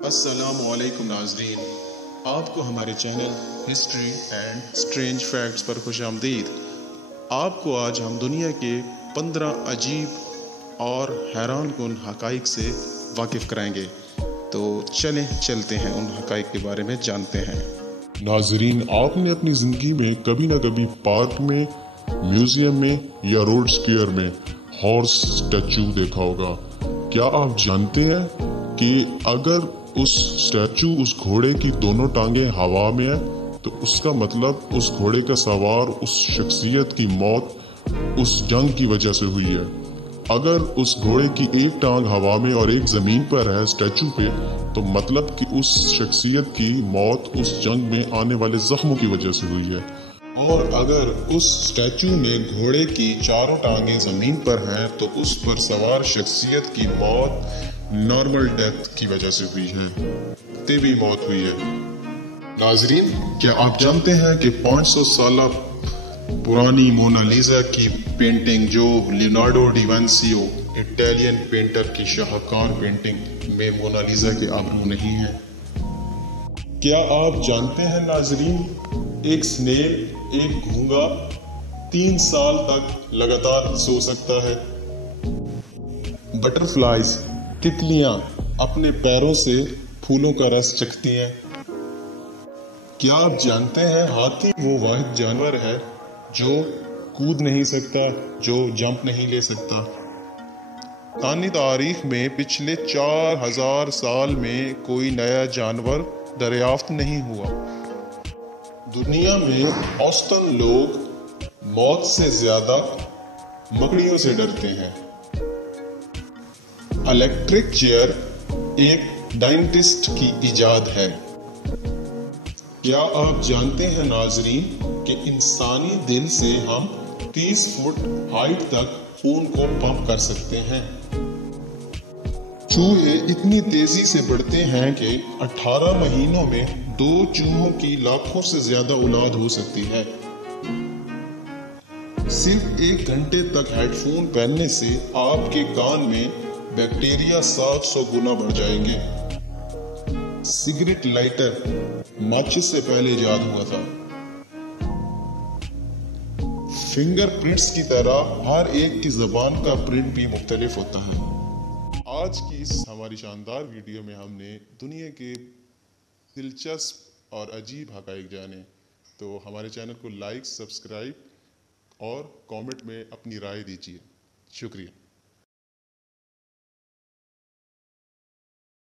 अस्सलामुअलैकुम नाजरीन, आपको हमारे channel history and strange facts पर खुश आमदीद। आपको आज हम दुनिया के 15 अजीब और हैरान कुन हकाइक से वाकिफ़ कराएंगे। तो चलते हैं उन हकाइक के बारे में जानते हैं। नाजरीन, आपने अपनी ज़िंदगी में कभी ना कभी पार्क में, म्यूजियम में या रोड स्क्वायर में हॉर्स स्टैचू देखा होगा। क्या आप जानते हैं कि अगर उस स्टैचू, उस घोड़े की दोनों टांगें हवा में है तो उसका मतलब उस घोड़े का सवार, उस शख्सियत की मौत उस जंग की वजह से हुई है। अगर उस घोड़े की एक टांग हवा में और एक जमीन पर है स्टैचू पे, तो मतलब कि उस शख्सियत की मौत उस जंग में आने वाले जख्मों की वजह से हुई है। और अगर उस स्टैचू में घोड़े की चारों टांगें जमीन पर हैं तो उस पर सवार शख्सियत की मौत नॉर्मल डेथ की वजह से हुई है, तभी मौत हुई है। नाजरीन, क्या आप जानते हैं कि 500 साल पुरानी मोनालिसा की पेंटिंग, जो Leonardo D Vinci, Italian painter की शाहकार पेंटिंग में मोनालिसा के आबरू नहीं है? क्या आप जानते हैं नाजरीन, एक स्नेल, एक घोंगा 3 साल तक लगातार सो सकता है। बटरफ्लाइज, तितलियां अपने पैरों से फूलों का रस चखती हैं। क्या आप जानते हैं हाथी वो वाहिद जानवर है जो कूद नहीं सकता, जो जंप नहीं ले सकता। तानी तारीख में पिछले 4000 साल में कोई नया जानवर दरियाफ्त नहीं हुआ। दुनिया में औसतन लोग मौत से ज्यादा मकड़ियों से डरते हैं। इलेक्ट्रिक चेयर एक डायंटिस्ट की इजाद है। क्या आप जानते हैं नाजरीन कि इंसानी दिल से हम 30 फुट हाइट तक खून को पंप कर सकते हैं। चूहे इतनी तेजी से बढ़ते हैं कि 18 महीनों में 2 चूहों की लाखों से ज्यादा औलाद हो सकती है। सिर्फ 1 घंटे तक हेडफोन पहनने से आपके कान में बैक्टीरिया 700 गुना बढ़ जाएंगे। सिगरेट लाइटर माचिस से पहले इजाद हुआ था। फिंगरप्रिंट्स की तरह हर एक की ज़बान का प्रिंट भी मुख्तलिफ होता है। आज की इस हमारी शानदार वीडियो में हमने दुनिया के दिलचस्प और अजीब हकाइक जाने। तो हमारे चैनल को लाइक, सब्सक्राइब और कमेंट में अपनी राय दीजिए। शुक्रिया।